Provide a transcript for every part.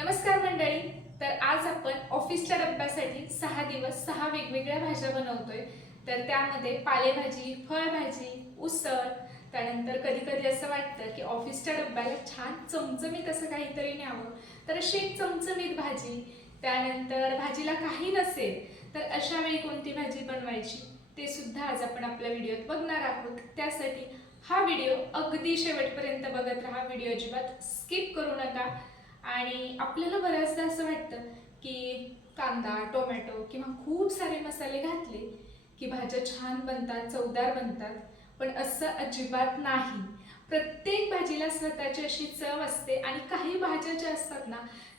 नमस्कार मंडळी. तर आज आपण ऑफिसच्या डब्यासाठी सहा दिवस सहा वेगवेगळ्या भाज्या बनवतोय. तर त्यामध्ये पालेभाजी फळभाजी उसळ त्यानंतर कधी कधी असं वाटतं की ऑफिसच्या डब्याला छान चमचमीत असं काहीतरी न्यावं. तर अशी एक चमचमीत भाजी त्यानंतर भाजीला काही नसेल तर अशा वेळी कोणती भाजी बनवायची ते सुद्धा आज आपण आपल्या व्हिडिओत बघणार आहोत. त्यासाठी हा व्हिडिओ अगदी शेवटपर्यंत बघत राहा. व्हिडिओ अजिबात स्किप करू नका. आणि आपल्याला बऱ्याचदा असं वाटतं की कांदा टोमॅटो किंवा खूप सारे मसाले घातले की भाज्या छान बनतात चवदार बनतात पण असं अजिबात नाही. प्रत्येक भाजीला स्वतःची अशी चव असते आणि काही भाज्या ज्या असतात ना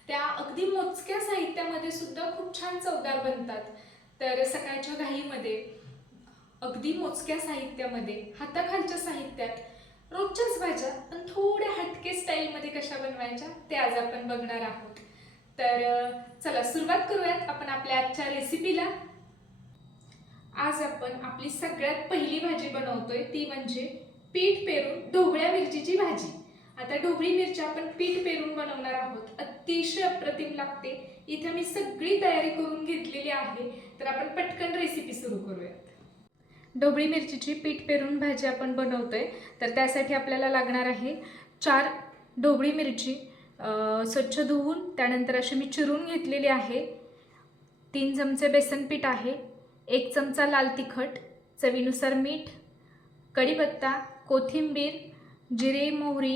त्या अगदी मोजक्या साहित्यामध्ये सुद्धा खूप छान चवदार बनतात. तर सकाळच्या घाईमध्ये अगदी मोजक्या साहित्यामध्ये हाताखालच्या साहित्यात रोजच्याच भाज्या पण थोड्या हटके स्टाईलमध्ये कशा बनवायच्या ते आज आपण बघणार आहोत. तर चला सुरुवात करूयात आपण आपल्या आजच्या रेसिपीला आज आपण आपली सगळ्यात पहिली भाजी बनवतोय ती म्हणजे पीठ पेरून ढोबळ्या मिरचीची भाजी. आता ढोबळी मिरची आपण पीठ पेरून बनवणार आहोत. अतिशय अप्रतिम लागते. इथे मी सगळी तयारी करून घेतलेली आहे. तर आपण पटकन रेसिपी सुरू करूयात. ढोबळी मिरचीची पीठ पेरून भाजी आपण बनवतोय. तर त्यासाठी आपल्याला लागणार आहे चार ढोबळी मिरची स्वच्छ धुवून त्यानंतर अशी मी चिरून घेतलेली आहे. तीन चमचे बेसन पीठ आहे एक चमचा लाल तिखट चवीनुसार मीठ कढीपत्ता कोथिंबीर जिरे मोहरी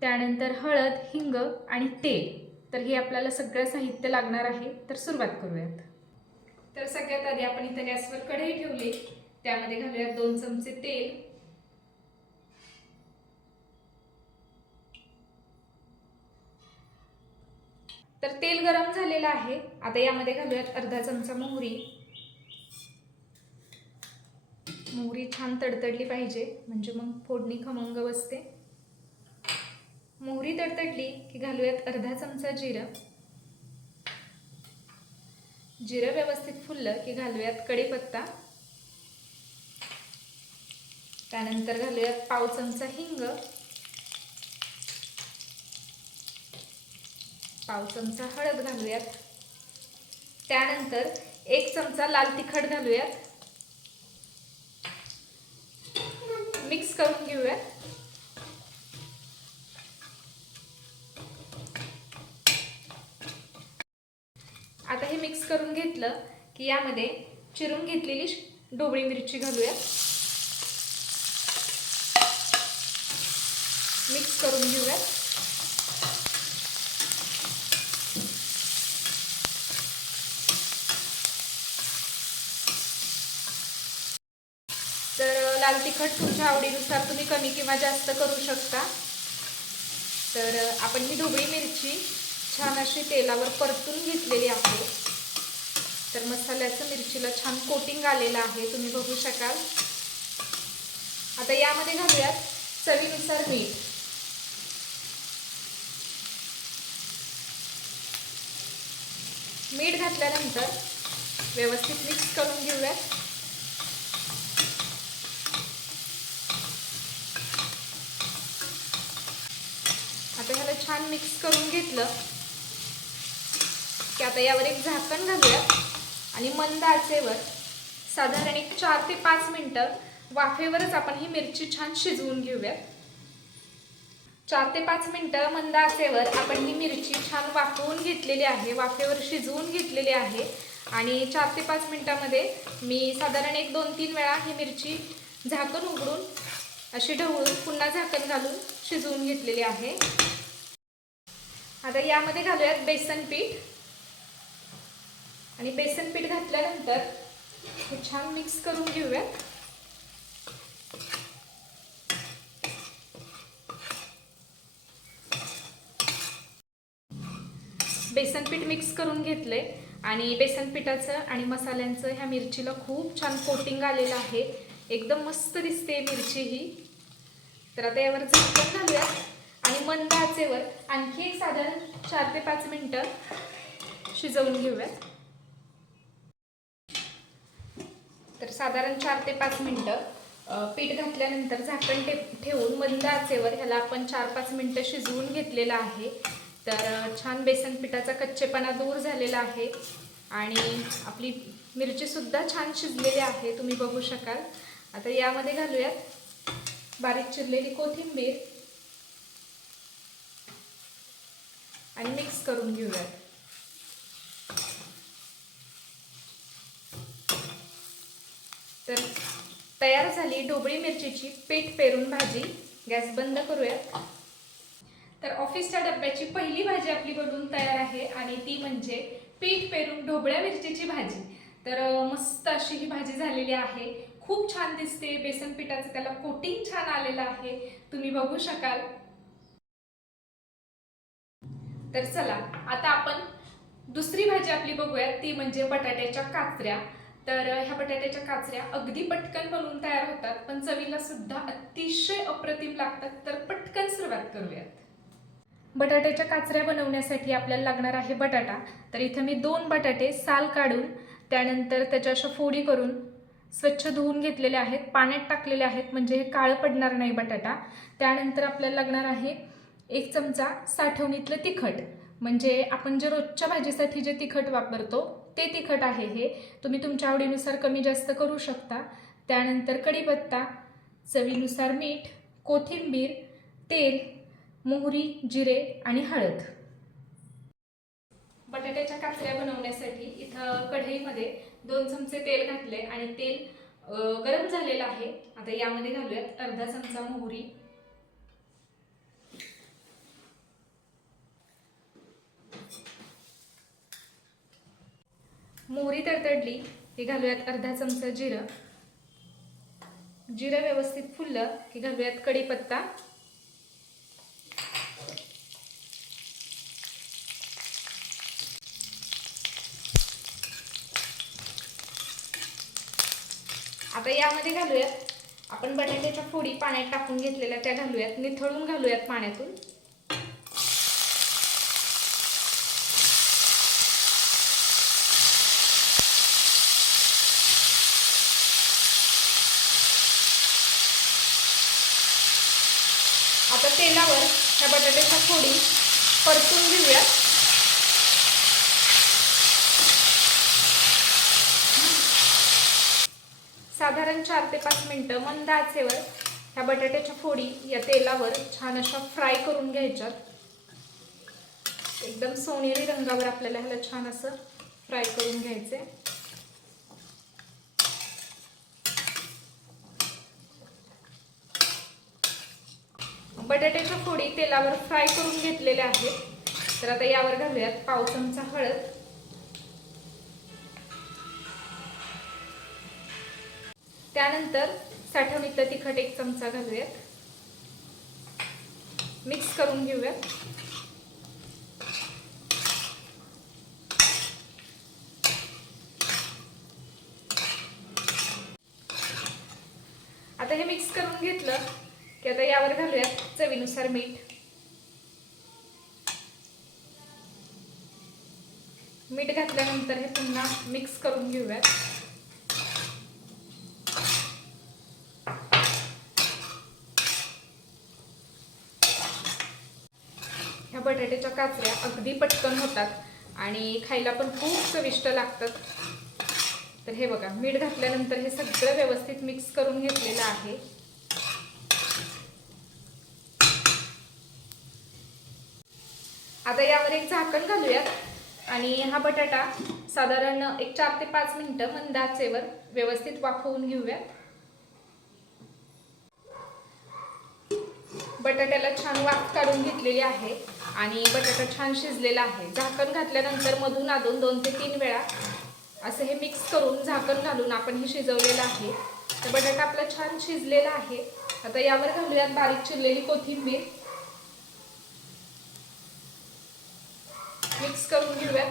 त्यानंतर हळद हिंग आणि तेल. तर हे आपल्याला सगळं साहित्य लागणार आहे. तर सुरुवात करूयात. तर सगळ्यात आधी आपण इथं गॅसवर कढई ठेवली. त्यामध्ये घालूयात दोन चमचे तेल. तर तेल गरम झालेलं आहे. आता यामध्ये घालूयात अर्धा चमचा मोहरी. मोहरी छान तडतडली पाहिजे म्हणजे मग फोडणी खमंग बसते. मोहरी तडतडली की घालूयात अर्धा चमचा जिरं. जिरं व्यवस्थित फुललं की घालूयात कढीपत्ता. त्यानंतर घालूयात पाव चमचा हिंग. पाव चमचा हळद घालूयात. त्यानंतर एक चमचा लाल तिखट घालूयात. मिक्स करून घेऊयात. आता हे मिक्स करून घेतलं की यामध्ये चिरून घेतलेली डोबळी ढोबळी मिरची घालूयात. मिक्स करून घेऊयात. तर लाल तिखट तुमच्या आवडीनुसार तुम्ही कमी किंवा जास्त करू शकता. तर आपण ही ढोबळी मिरची छान अशी तेलावर परतून घेतलेली आहे. तर मसाल्याचं मिरचीला छान कोटिंग आलेलं आहे. तुम्ही बघू शकाल. आता यामध्ये घालूयात चवीनुसार मीठ. मीठ घातल्यानंतर व्यवस्थित मिक्स करून घेऊयात. आता ह्याला छान मिक्स करून घेतलं की आता यावर एक झाकण घालूयात आणि मंद आचेवर साधारण एक चार ते पाच मिनटं वाफेवरच आपण ही मिरची छान शिजवून घेऊयात. चार ते पाच मिनटं मंद आचेवर आपण ही मिरची छान वाफवून घेतलेली आहे वाफेवर शिजवून घेतलेली आहे. आणि चार ते पाच मिनटामध्ये मी साधारण एक दोन तीन वेळा ही मिरची झाकण उघडून अशी ढवळून पुन्हा झाकण घालून शिजवून घेतलेली आहे. आता यामध्ये घालूयात बेसन पीठ. आणि बेसन पीठ घातल्यानंतर हे छान मिक्स करून घेऊयात. बेसन पीठ मिक्स करून घेतले आणि बेसन पिठाचं आणि मसाल्यांचं ह्या मिरचीला खूप छान कोटिंग आलेलं आहे. एकदम मस्त दिसते मिरची ही. तर आता यावर झटकन घालूयात आणि मंद आचेवर आणखी एक साधारण चार ते पाच मिनटं शिजवून घेऊयात तर साधारण चार ते पाच मिनटं पीठ घातल्यानंतर झाकण ठेवून मंद आचेवर ह्याला आपण चार पाच मिनटं शिजवून घेतलेलं आहे. तर छान बेसन पिठाचा कच्चेपणा दूर झालेला आहे आणि आपली मिरचीसुद्धा छान शिजलेली आहे तुम्ही बघू शकाल. आता यामध्ये घालूयात बारीक चिरलेली कोथिंबीर. आणि मिक्स करून घेऊयात. तर तयार झाली ढोबळी मिरचीची पीठ पेरून भाजी. गॅस बंद करूयात. तर ऑफिसच्या डब्याची पहिली भाजी आपली बनवून तयार आहे आणि ती म्हणजे पीठ पेरून ढोबळ्या मिरचीची भाजी. तर मस्त अशी ही भाजी झालेली आहे. खूप छान दिसते. बेसन पिठाचं त्याला कोटिंग छान आलेलं आहे. तुम्ही बघू शकाल. तर चला आता आपण दुसरी भाजी आपली बघूया ती म्हणजे बटाट्याच्या काचऱ्या. तर ह्या बटाट्याच्या काचऱ्या अगदी पटकन बनवून तयार होतात. पण चवीला सुद्धा अतिशय अप्रतिम लागतात. तर पटकन सुरुवात करूयात. बटाट्याच्या काचऱ्या बनवण्यासाठी आपल्याला लागणार आहे बटाटा. तर इथं मी दोन बटाटे साल काढून त्यानंतर त्याच्या अशा फोडी करून स्वच्छ धुवून घेतलेले आहेत. पाण्यात टाकलेले आहेत म्हणजे हे काळं पडणार नाही बटाटा. त्यानंतर आपल्याला लागणार आहे एक चमचा साठवणीतलं तिखट. म्हणजे आपण जे रोजच्या भाजीसाठी जे तिखट वापरतो ते तिखट आहे हे. तुम्ही तुमच्या आवडीनुसार कमी जास्त करू शकता. त्यानंतर कढीपत्ता चवीनुसार मीठ कोथिंबीर तेल मोहरी जिरे आणि हळद. बटाट्याच्या काकऱ्या बनवण्यासाठी इथं कढईमध्ये दोन चमचे तेल घातले आणि तेल गरम झालेलं आहे. आता यामध्ये घालूयात अर्धा चमचा मोहरी. मोहरी तडतडली की घालूयात अर्धा चमचा जिरं. जिरं व्यवस्थित फुललं की घालूयात कढीपत्ता. आता यामध्ये घालूयात. आपण बटाट्याच्या फोडी पाण्यात टाकून घेतलेल्या त्या घालूयात. निथळून घालूयात पाण्यातून. आता तेलावर ह्या बटाट्याच्या फोडी परतून घेऊयात साधारण चार ते पाच मिनटं मंद आचेवर ह्या बटाट्याच्या फोडी या तेलावर छान अशा फ्राय करून घ्यायच्यात. एकदम सोनेरी रंगावर आपल्याला ह्याला छान असं फ्राय करून घ्यायचे. बटाट्याच्या फोडी तेलावर फ्राय करून घेतलेल्या आहेत. तर आता यावर घालूयात पाव चमचा हळद. त्यानंतर साठवणीतलं तिखट एक चमचा घालूयात. मिक्स करून घेऊयात. आता हे मिक्स करून घेतलं की आता यावर घालूयात चवीनुसार मीठ. मीठ घातल्यानंतर हे पुन्हा मिक्स करून घेऊयात ह्या बटाट्याच्या काचऱ्या अगदी पटकन होतात आणि खायला पण खूप चविष्ट लागतात. तर हे बघा मीठ घातल्यानंतर हे सगळं व्यवस्थित मिक्स करून घेतलेलं आहे. आता यावर एक झाकण घालूयात आणि हा बटाटा साधारण एक चार ते पाच मिनिटं मंद आचेवर व्यवस्थित वाफवून घेऊयात. बटाट्याला छान वाफ काढून घेतलेली आहे. आणि बटाटा छान शिजलेला आहे. झाकण घातल्यानंतर मधून अधून दोन ते तीन वेळा असं हे मिक्स करून झाकण घालून आपण हे शिजवलेलं आहे. तर बटाटा आपला छान शिजलेला आहे. आता यावर घालूयात बारीक चिरलेली कोथिंबीर. मिक्स करून घेऊयात.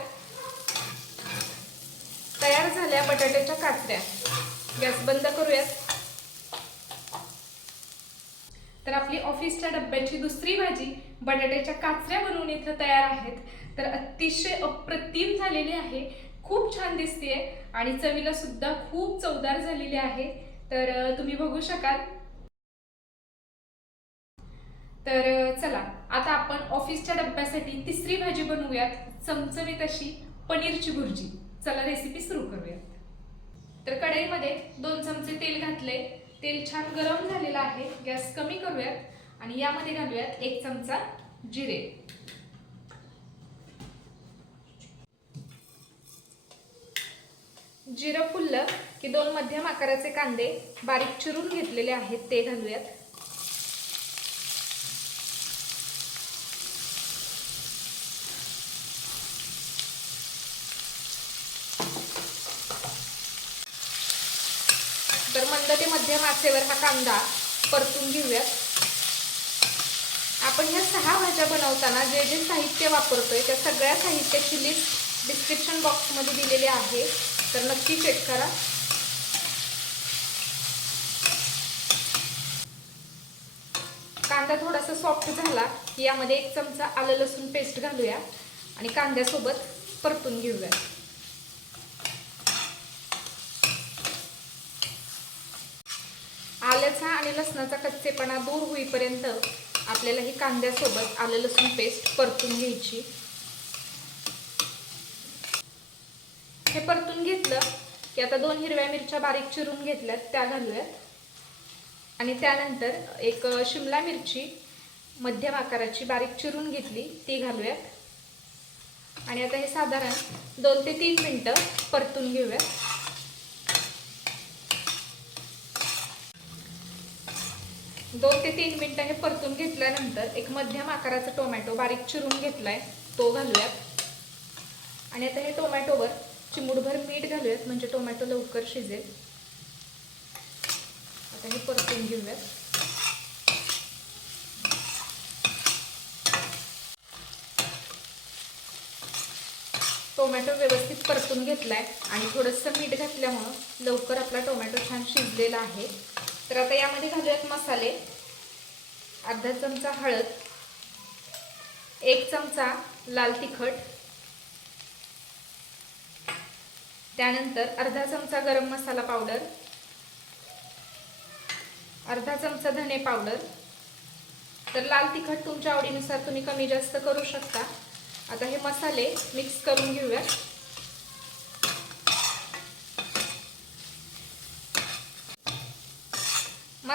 तयार झाल्या बटाट्याच्या काचऱ्या. गॅस बंद करूयात. तर आपली ऑफिसच्या डब्याची दुसरी भाजी बटाट्याच्या काचऱ्या बनवून इथं तयार आहेत. तर अतिशय अप्रतिम झालेली आहे. खूप छान दिसते आणि चवीला सुद्धा खूप चवदार झालेली आहे. तर तुम्ही बघू शकाल. तर चला आता आपण ऑफिसच्या डब्यासाठी तिसरी भाजी बनवूयात. चमचमीत अशी पनीरची भुर्जी. चला रेसिपी सुरू करूयात. तर कढईमध्ये दोन चमचे तेल घातले तेल छान गरम झालेलं आहे. गॅस कमी करूयात. आणि यामध्ये घालूयात एक चमचा जिरे. जिरं फुललं की दोन मध्यम आकाराचे कांदे बारीक चिरून घेतलेले आहेत ते घालूयात. तर मंद ते मध्यम आचेवर हा कांदा परतून घेऊयात. आपण ह्या सहा भाज्या बनवताना जे जे साहित्य वापरतोय त्या सगळ्या साहित्याची लिस्ट डिस्क्रिप्शन बॉक्समध्ये दिलेली आहे. तर नक्की चेक करा. कांदा थोडासा सॉफ्ट झाला की यामध्ये एक चमचा आलं लसूण पेस्ट घालूया आणि कांद्यासोबत परतून घेऊया. आल्याचा आणि लसणाचा कच्चेपणा दूर होईपर्यंत आपल्याला ही कांद्यासोबत आलं लसूण पेस्ट परतून घ्यायची. हे परतून घेतलं की आता दोन हिरव्या मिरच्या बारीक चिरून घेतल्यात त्या घालूयात. आणि त्यानंतर एक शिमला मिरची मध्यम आकाराची बारीक चिरून घेतली ती घालूयात. आणि आता हे साधारण दोन ते तीन मिनटं परतून घेऊयात. दोन ते तीन मिनटं हे परतून घेतल्यानंतर एक मध्यम आकाराचा टोमॅटो बारीक चिरून घेतलाय तो घालूयात. आणि आता हे टोमॅटोवर चिमूटभर मीठ घालूयात म्हणजे टोमॅटो लवकर शिजेल. आता हे परतून घेऊयात. टोमॅटो व्यवस्थित परतून घेतलाय आणि थोडंसं मीठ घातल्यामुळं लवकर आपला टोमॅटो छान शिजलेला आहे. तर आता यामध्ये घालूयात मसाले. अर्धा चमचा हळद एक चमचा लाल तिखट. त्यानंतर अर्धा चमचा गरम मसाला पावडर. अर्धा चमचा धने पावडर. तर लाल तिखट तुमच्या आवडीनुसार तुम्ही कमी जास्त करू शकता. आता हे मसाले मिक्स करून घेऊयात.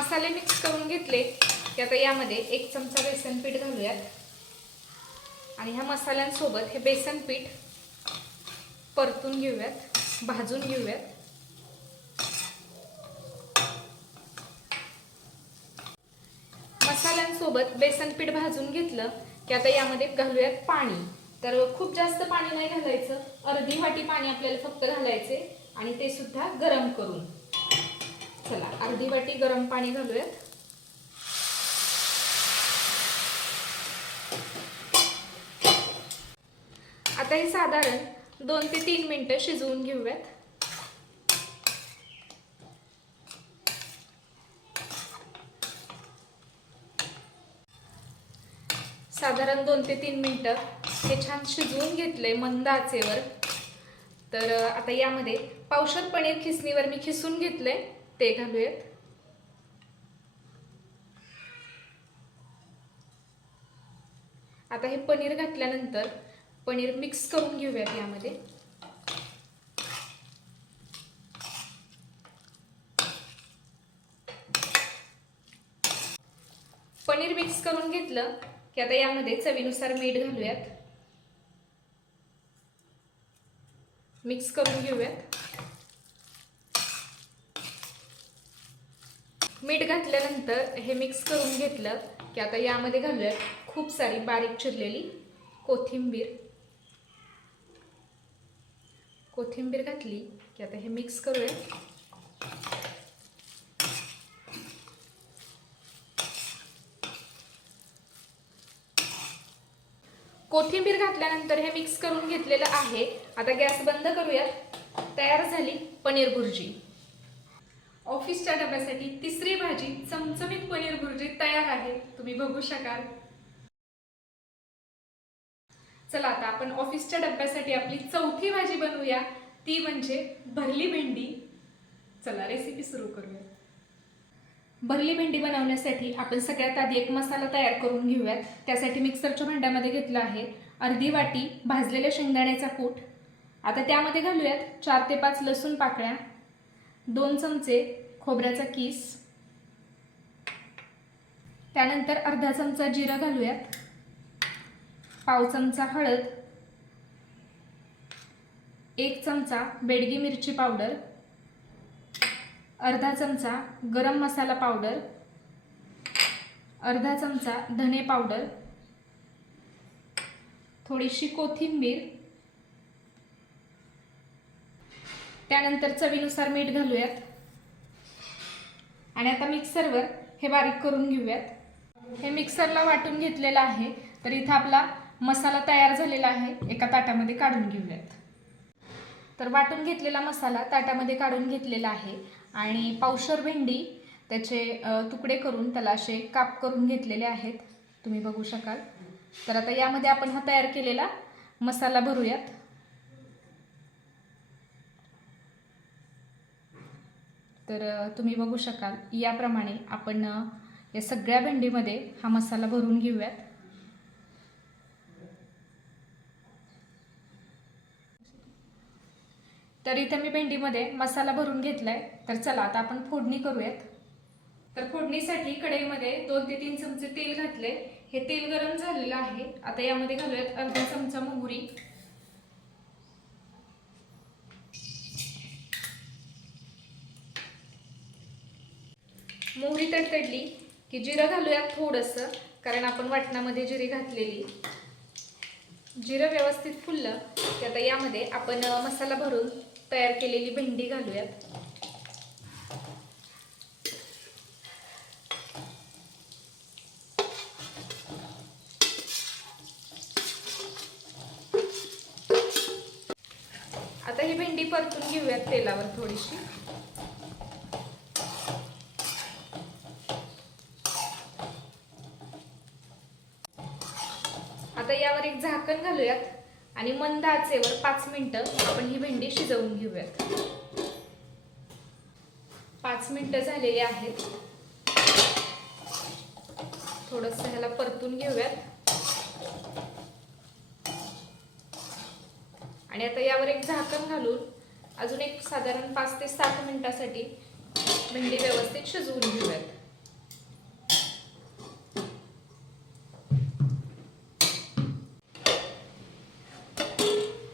मसाले मिक्स करून घेतले की आता यामध्ये एक चमचा बेसन पीठ घालूयात. आणि ह्या मसाल्यांसोबत हे बेसन पीठ परतून घेऊयात भाजून घेऊयात. मसाल्यांसोबत बेसन पीठ भाजून घेतलं की आता यामध्ये घालूयात पाणी. तर खूप जास्त पाणी नाही घालायचं अर्धी वाटी पाणी आपल्याला फक्त घालायचे आणि ते सुद्धा गरम करून. चला अर्धी वाटी गरम पाणी घालूयात. आता हे साधारण दोन ते तीन मिनिटं शिजवून घेऊयात. साधारण दोन ते तीन मिनिटं हे छान शिजवून घेतलंय मंद आचेवर. तर आता यामध्ये पावशर पनीर खिसणीवर मी खिसून घेतलंय. ते घालूयात. आता हे पनीर घातल्यानंतर पनीर मिक्स करून घेऊयात यामध्ये. पनीर मिक्स करून घेतलं की आता यामध्ये चवीनुसार मीठ घालूयात. मिक्स करून घेऊयात. मीठ घातल्यानंतर हे मिक्स करून घेतलं की आता यामध्ये घालूयात खूप सारी बारीक चिरलेली कोथिंबीर. कोथिंबीर घातली की आता हे मिक्स करूया. कोथिंबीर घातल्यानंतर हे मिक्स करून घेतलेलं आहे. आता गॅस बंद करूयात तयार झाली पनीर भुर्जी. ऑफिसच्या डब्यासाठी तिसरी भाजी चमचमीत पनीर भुर्जी तयार आहे. तुम्ही बघू शकाल. चला आता आपण ऑफिसच्या डब्यासाठी आपली चौथी भाजी बनवूया. ती म्हणजे भरली भेंडी. चला रेसिपी सुरू करूया. भरली भेंडी बनवण्यासाठी आपण सगळ्यात आधी एक मसाला तयार करून घेऊयात. त्यासाठी मिक्सरच्या भांड्यामध्ये घेतलं आहे अर्धी वाटी भाजलेल्या शेंगदाण्याचा कूट. आता त्यामध्ये घालूयात चार ते पाच लसूण पाकळ्या. दोन चमचे खोबऱ्याचा किस. त्यानंतर अर्धा चमचा जिरं घालूयात. पाव चमचा हळद. एक चमचा बेडगी मिरची पावडर. अर्धा चमचा गरम मसाला पावडर. अर्धा चमचा धने पावडर. थोडीशी कोथिंबीर. त्यानंतर चवीनुसार मीठ घालूयात. आणि आता मिक्सरवर हे बारीक करून घेऊयात. हे मिक्सरला वाटून घेतलेलं आहे तर इथं आपला मसाला तयार झालेला आहे. एका ताटामध्ये काढून घेऊयात. तर वाटून घेतलेला मसाला ताटामध्ये काढून घेतलेला आहे. आणि पावशर भेंडी त्याचे तुकडे करून त्याला असे काप करून घेतलेले आहेत. तुम्ही बघू शकाल. तर आता यामध्ये आपण हा तयार केलेला मसाला भरूयात. तर तुम्ही बघू शकाल याप्रमाणे आपण या सगळ्या भेंडीमध्ये हा मसाला भरून घेऊयात. तर इथे मी भेंडीमध्ये मसाला भरून घेतलाय. तर चला आता आपण फोडणी करूयात. तर फोडणीसाठी कढईमध्ये दोन ते तीन चमचे तेल घातले हे तेल गरम झालेलं आहे. आता यामध्ये घालूयात अर्धा चमचा मोहरी. मोहरी तडतडली की जिरं घालूयात थोडंसं कारण आपण वाटणामध्ये जिरी घातलेली. जिरं व्यवस्थित फुललं की आता यामध्ये आपण मसाला भरून तयार केलेली भेंडी घालूयात. आता ही भेंडी परतून घेऊयात तेलावर थोडीशी आता यावर एक झाकण घालूयात आणि मंद आचेवर पाच मिनिटं आपण ही भेंडी शिजवून घेऊयात. पाच मिनिटं झालेली आहेत. थोडस ह्याला परतून घेऊयात. आणि आता यावर एक झाकण घालून अजून एक साधारण पाच ते सात मिनिटासाठी भेंडी व्यवस्थित शिजवून घेऊयात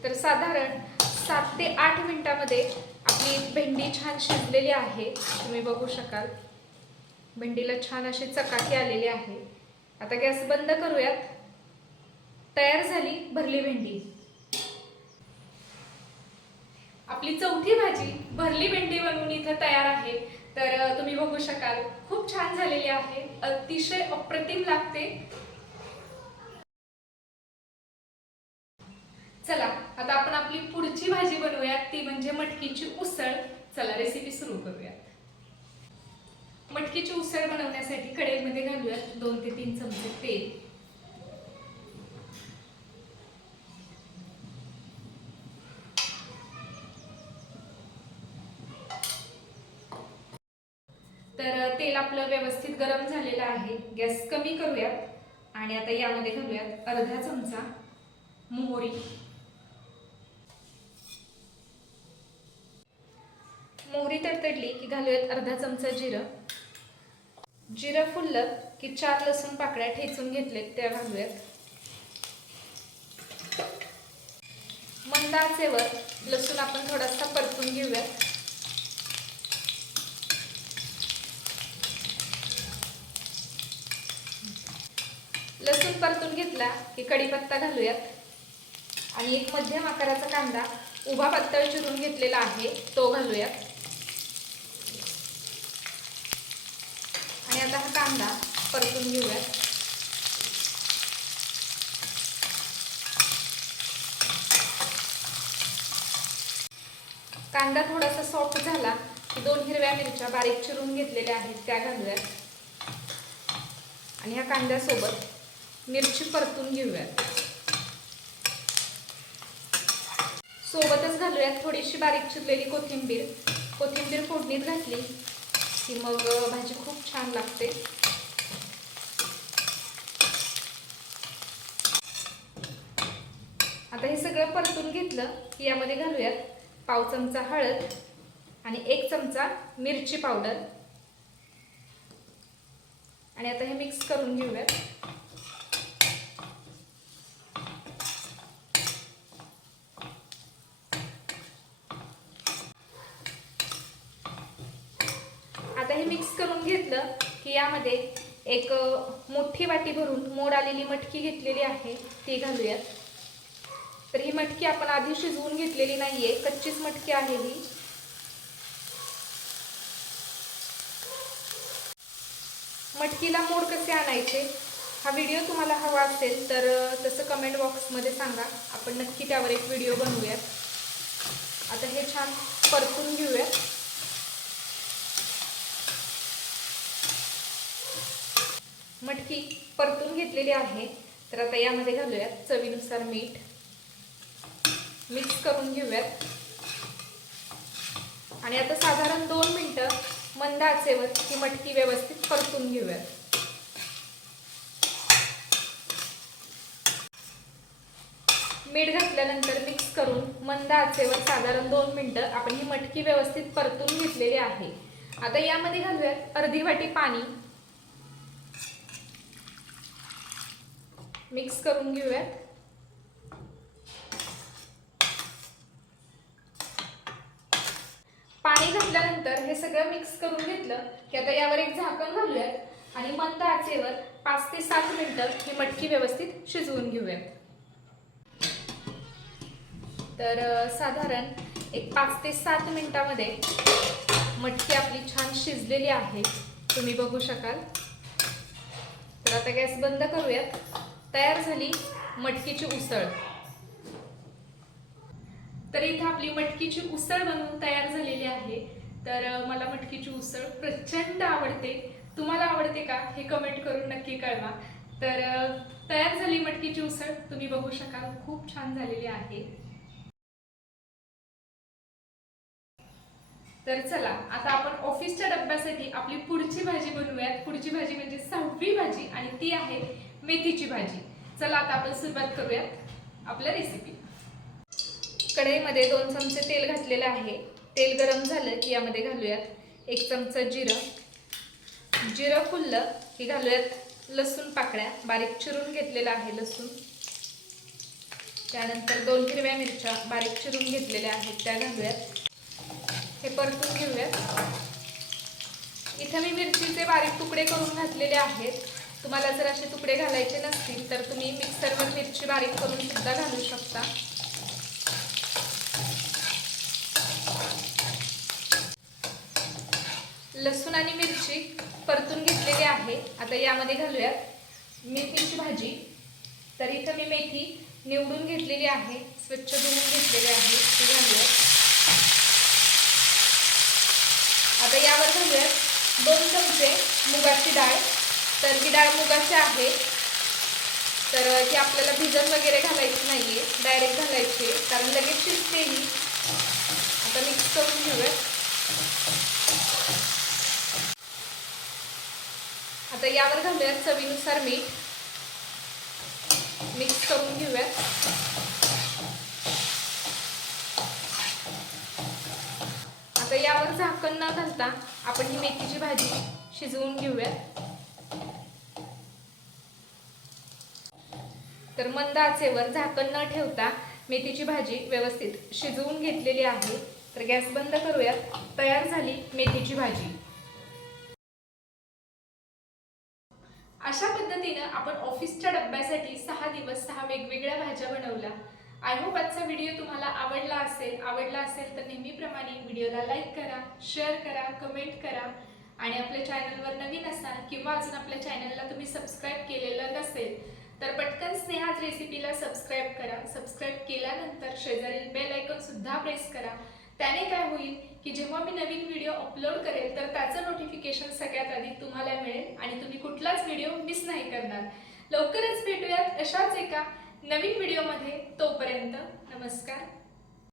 तर साधारण सात ते आठ मिनिटामध्ये आपली भेंडी छान शिजलेली आहे तुम्ही बघू शकाल. भेंडीला छान अशी चकाकी आलेली आहे. आता गॅस बंद करूयात. तयार झाली भरली भेंडी. आपली चौथी भाजी भरली भेंडी बनवून इथं तयार आहे. तर तुम्ही बघू शकाल खूप छान झालेली आहे. अतिशय अप्रतिम लागते. चला आता आपण आपली पुढची भाजी बनवूयात. ती म्हणजे मटकीची उसळ. चला रेसिपी सुरू करूयात. मटकीची उसळ बनवण्यासाठी कढईमध्ये घालूयात दोन ते तीन चमचे तेल. तर तेल आपलं व्यवस्थित गरम झालेलं आहे. गॅस कमी करूयात. आणि आता यामध्ये घालूयात अर्धा चमचा मोहरी. मोहरी तडतडली की घालूयात अर्धा चमचा जिरं. जिरं फुललं की चार लसूण पाकळ्या ठेचून घेतलेत त्या घालूयात. मंद आचेवर लसूण आपण थोडासा परतून घेऊयात. लसूण परतून घेतला की कढीपत्ता घालूयात. आणि एक मध्यम आकाराचा कांदा उभा पातळ चिरून घेतलेला आहे तो घालूयात आणि आता हा कांदा परतून घेऊयात कांदा थोडासा सॉफ्ट झाला की दोन हिरव्या मिरच्या बारीक चिरून घेतलेल्या आहेत त्या घालूयात. आणि ह्या कांद्यासोबत मिरची परतून घेऊयात. सोबतच घालूयात थोडीशी बारीक चिरलेली कोथिंबीर. कोथिंबीर फोडणीत घातली. की मग भाजी खूप छान लागते. आता हे सगळं परतून घेतलं की यामध्ये घालूयात पाव चमचा हळद आणि एक चमचा मिरची पावडर. आणि आता हे मिक्स करून घेऊयात आता हे मिक्स करून घेतलं की एक मोठी वाटी भरून मोड आलेली मटकी घेतलेली आहे ती घालूयात. तर ही मटकी आपण आधी शिजवून घेतलेली नाहीये कच्चीच मटकी आहे ही. मटकीला मोड कसे आणायचे हा व्हिडिओ तुम्हाला हवा असेल तर तसं कमेंट बॉक्समध्ये सांगा. आपण नक्की त्यावर एक व्हिडिओ बनवूयात. आता हे छान परतून घेऊयात. मटकी परतून घेतलेली आहे. तर आता यामध्ये घालूयात चवीनुसार मीठ. मिक्स करून घेऊयात. आणि आता साधारण दोन मिनटं मंद आचेवर ही मटकी व्यवस्थित परतून घेऊयात. मीठ घातल्यानंतर मिक्स करून मंद आचेवर साधारण दोन मिनटं आपण ही मटकी व्यवस्थित परतून घेतलेली आहे. आता यामध्ये घालूयात अर्धी वाटी पाणी. मिक्स करून घेऊयात. पाणी घातल्यानंतर हे सगळं मिक्स करून घेतलं की आता यावर एक झाकण घालूयात आणि मंद आचेवर पाच ते सात मिनटं ही मटकी व्यवस्थित शिजवून घेऊयात. तर साधारण एक पाच ते सात मिनिटामध्ये मटकी आपली छान शिजलेली आहे. तुम्ही बघू शकाल. तर आता गॅस बंद करूयात. तयार झाली मटकीची उसळ. तर इथे आपली मटकीची उसळ बनवून तयार झालेली आहे. तर मला मटकीची उसळ प्रचंड आवडते. तुम्हाला आवडते का? हे कमेंट करून नक्की कळवा. तर तयार झाली मटकीची उसळ. तुम्ही बघू शकाल खूप छान झालेली आहे. तर चला आता आपण ऑफिसच्या डब्यासाठी आपली पुढची भाजी बनवूयात. पुढची भाजी म्हणजे सहावी भाजी आणि ती आहे मेथीची भाजी. चला आता आपण सुरुवात करूयात आपल्या रेसिपी कढईमध्ये दोन चमचे तेल घातलेलं आहे. तेल गरम झालं की यामध्ये घालूयात एक चमचा जिरं. जिरं फुललं की घालूयात लसूण पाकळ्या. बारीक चिरून घेतलेलं आहे लसूण. त्यानंतर दोन हिरव्या मिरच्या बारीक चिरून घेतलेल्या आहेत त्या घालूयात. हे परतून घेऊयात. इथं मी मिरचीचे बारीक तुकडे करून घातलेले आहेत. तुम्हाला जर असे तुकडे घालायचे नसतील तर तुम्ही मिक्सरवर मिरची बारीक करून सुद्धा घालू शकता. लसूण आणि मिरची परतून घेतलेली आहे. आता यामध्ये घालूयात मेथीची भाजी. तर इथं मी मेथी निवडून घेतलेली आहे स्वच्छ धुवून घेतलेली आहे. ती घालूयात. आता यावर घालूयात दोन चमचे मुगाची डाळ. तर ही डाळ मुगाची आहे. तर ती आपल्याला भिजत वगैरे घालायची नाहीये डायरेक्ट घालायची आहे, कारण लगेच शिजते ही. आता मिक्स करून घेऊयात आता यावर घालूयात चवीनुसार मीठ. मिक्स करून घेऊयात आता यावर झाकण न घालता आपण ही मेथीची भाजी शिजवून घेऊयात तर मंद आचेवर झाकण न ठेवता मेथीची भाजी व्यवस्थित शिजवून घेतलेली आहे. तर गॅस बंद करूयात. तयार झाली मेथीची भाजी. अशा पद्धतीनं आपण ऑफिसच्या डब्यासाठी सहा दिवस सहा वेगवेगळ्या भाज्या बनवल्या. आय होप आजचा व्हिडिओ तुम्हाला आवडला असेल. आवडला असेल तर नेहमीप्रमाणे व्हिडिओला लाईक करा शेअर करा कमेंट करा. आणि आपल्या चॅनलवर नवीन असाल किंवा अजून आपल्या चॅनलला तुम्ही सबस्क्राईब केलेलं नसेल तर पटकन स्नेहाज रेसिपीला सबस्क्राईब करा. सबस्क्राईब केल्यानंतर शेजारील बेल आयकॉन सुद्धा प्रेस करा. त्याने काय होईल की जेव्हा मी नवीन व्हिडिओ अपलोड करेल तर त्याचं नोटिफिकेशन सगळ्यात आधी तुम्हाला मिळेल आणि तुम्ही कुठलाच व्हिडिओ मिस नाही करणार. लवकरच भेटूयात अशाच एका नवीन व्हिडिओमध्ये तोपर्यंत नमस्कार.